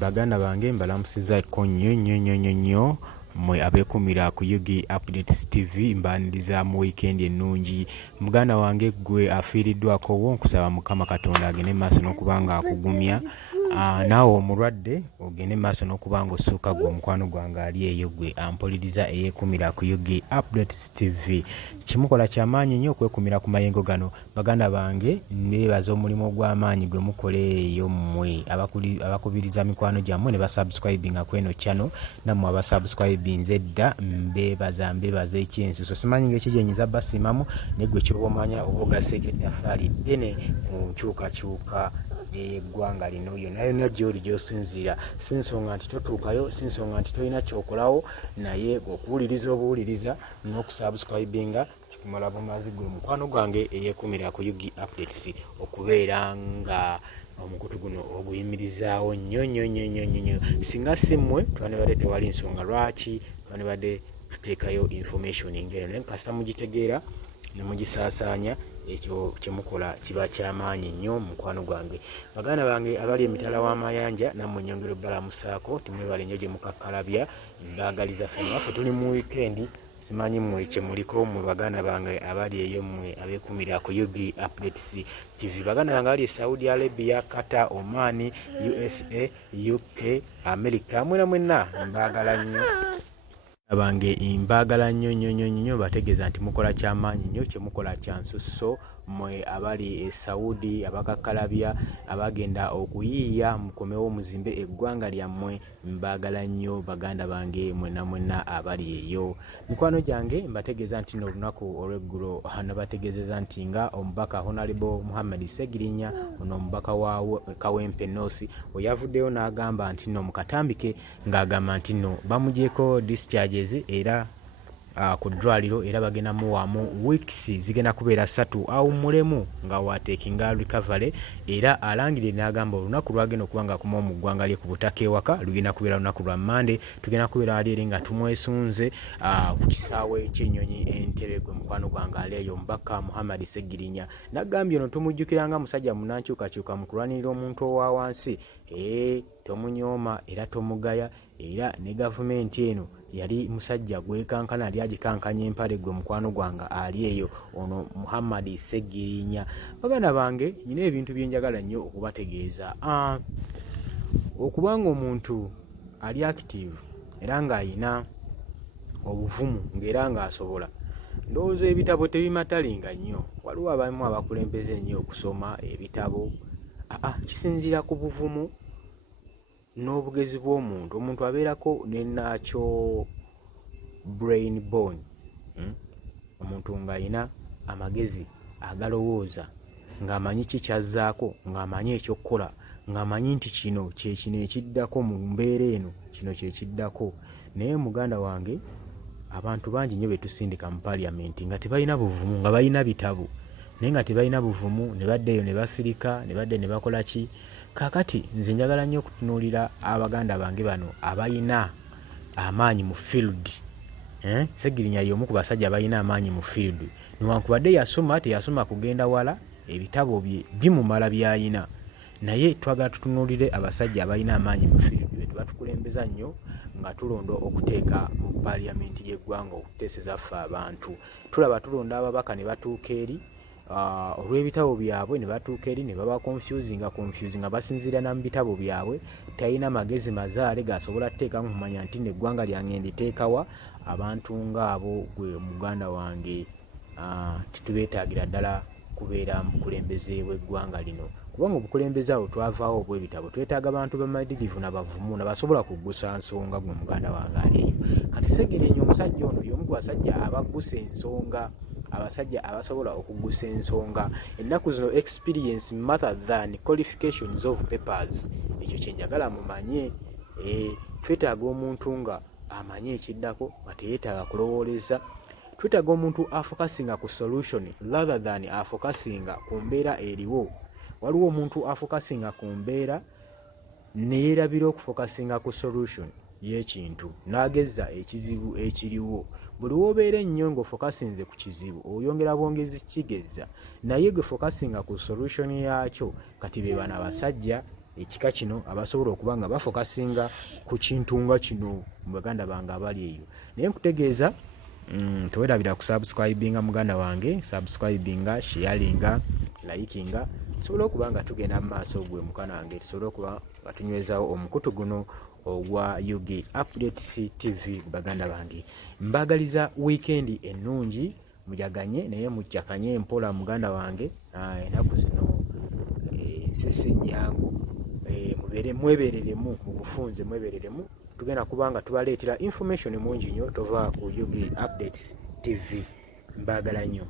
Baganda bange mbalamusizzaako nnyo mmwe abeekumira ku Yugi Updates TV mbaaniriza mu weekend ennungi. Muganda wange ggwe afiiriddwako wo nkusaba Mukama Katonda agende maaso n'okuba nga akugumya. Naawe omulwadde ogende maaso n'okuba nga ossuuka gwe omukwano gwange ali eyo gwe ampuliriza eyeekumira ku Yugi Updates TV. Kimukola ky'amaanyi nnyo okwekumira ku mayengo gano. Baganda bange nneebaza omulimu ogw'amaanyi gwe mukola eyo mmwe abakubiriza mikwano gyammwe ne basubscribinga ku eno channel, nammwe abasubscribinze edda mbebaza ekyensuso. Simanyi ng'eki gyenyinza basiimamu naye ggwe ky'oba omanya oba ogaseeko ettaffaali ddene mu nkyukakyuka y'eggwanga lino yonna gy'oli gy'osinziira. Si nsonga nti totuukayo, si nsonga nti tolina ky'okolawo, naye okuwuliriza obuwuliriza n'okusubscribinga kikumala bumazi gwe mukwano gwange eyeekumira ku Yugi Updates okubeera nga omukutu guno oguyimirizaawo nnyo. Singa si mmwe twandibadde tewali nsonga lwaki twandibadde tuteekayo information ng'eno, naye kasita mugitegeera ne mugisaasaanya, ekyo kyemukola kiba ky'amaanyi nnyo mukwano gwange. Baganda bange abali emitala w'amayanja nammwe nyongera obbalamusaako, timwebale nnyo gye mukakkalabya, mbaagaliza ffenna waffe tuli mu weekend. Simanyi mmwe kye muliko mu baganda bange abali eyo mmwe abeekumira ku Yugi Updates TV. Baganda bange abali e Saudi Arabia, Qatar, Oman, USA, UK, America, mwenna mbaagala nnyo. Abange mbaagala nnyo bategeeza nti mukola ky'amaanyi nnyo, kye mukola kya nsusso. Mmwe abali e Saudi, abakakkalabya, abagenda okuyiiya mukomewo muzimbe eggwanga lyammwe, mbaagala nnyo baganda bange mwenna abali eyo. Mikwano gyange mbategeeza nti no olunaku olw'eggulo nabategeezeza nti nga omubaka Honorable Muhammad Ssegirinya, ono omubaka wa Kawempe North, oyavuddeyo n'agamba nti no mukatambike, ng'agamba nti no bamugyeko discharges era ku ddwaliro era bagenda muwaamu weeks zigenda kubeera 3 awummulemu nga wateekinga recovery, era alangirire n'agamba olunaku lwagenda okuba nga akumawo mu ggwanga lye ku butaka ewaka lugenda kubeera lunaku lwa Monday, tugenda kubeera ali eri nga tumwesunze ku kisaawe ky'ennyonyi Entebbe. Gwe mukwano gwange ali eyo omubaka Muhammad Ssegirinya n'agambye ono tumujjukiranga musajja munnankyukakyuka mu kulwanirira omuntu owa wansi, tomunyooma era tomugaya, era ne gavumenti eno yali musajja gwekankana, yali agikankanya empale. Gwe mukwano gwange ali eyo ono Muhammad Ssegirinya. Baganda bange nyina ebintu bye njagala nnyo okubategeeza. Okubanga omuntu ali active era ng'ayina obuvumu ng'era ng'asobola, ndowooza ebitabo tebimatalinga nnyo. Waliwo abamu abakulembeze nnyo okusoma ebitabo. Kisinziira ku buvumu n'obugezi bw'omuntu. Omuntu abeerako n'enakyo brain bone, omuntu ng'ayina amagezi agalowooza, ng'amanyi kikyazzaako, ng'amanyi ekyokukola, ng'amanyi nti kino kyekino ekiddako mu mbeera eno, kino kyekiddako. Naye muganda wange abantu bangi nnyo betusindika mu parliament nga tebalina buvumu, nga balina bitabo naye nga tebalina buvumu, ne baddeeyo ne basirika, ne badde ne bakola ki. Kaakati nze njagala nnyo okutunuulira abaganda bange bano abalina amaanyi mu field. Ssegirinya y'omu ku basajja abalina amaanyi mu field. Newankubadde yasoma, teyasoma kugenda wala, ebitabo bye bimumala by'ayina, naye twagala tutunuulire abasajja abalina amaanyi mu field be tubatukulembeza nnyo nga tulonda okuteeka mu parliament y'eggwanga okuteeseza ffe abantu. Tulaba tulonda ababaka ne batuuka eri olw'ebitabo byabwe, ne batuuka eri ne baba confusinga basinziira na mu bitabo byabwe. Talina magezi mazaale gasobola tuteekamu kumanya nti neggwanga lyange nditeekawa. Abantu ng'abo gwe muganda wange titubeetaagira ddala kubeera mu bukulembeze bw'eggwanga lino, kubanga obukulembeze awo twavaawo obw'ebitabo. Twetaaga abantu bamalirivu nabavumu nabasobola kuggusa nsonga. Gwe muganda wange ali eyo. Kati Ssegirinya omusajja ono y'omu ku basajja abaggusa ensonga, abasajja abasobola okuggusa ensonga. Ennaku zino experience matter than qualifications of papers. Ekyo kyenjagala mumanye. Twetaaga omuntu nga amanyi ekiddako nga teyeetaaga kulowooleza. Twetaaga omuntu afokasinga ku solution rather than afokasinga ku mbeera eriwo. Waliwo omuntu afokasinga ku mbeera ne yeerabira okufokasinga ku solution y'ekintu n'ageza ekizibu ekiriwo. Buli w'obeera ennyo ng'ofokasinze ku kizibu oyongera bwongezi kigeza, naye gwe fokasinga ku solution yaakyo. Kati be bano abasajja ekika kino abasobola okuba nga bafokasinga ku kintu nga kino mu baganda bange abali eyo. Naye nkutegeeza tewerabira kusubscribinga muganda wange, subscribinga, sharinga, likinga, tusobole okuba nga tugenda mu maaso gwe mukana wange, tusobole okuba nga tunywezaawo omukutu guno ogwa UG Updates TV baganda bange. Mbagaliza weekend ennungi, mujaganye naye mujjakanye mpola muganda wange. Ennaku zino ensisi nnyangu, mwebereremu mu bufunze, mwebereremu. Tugenda kubanga tubaleetera information mungi nnyo tova ku UG Updates TV. Mbagala nnyo.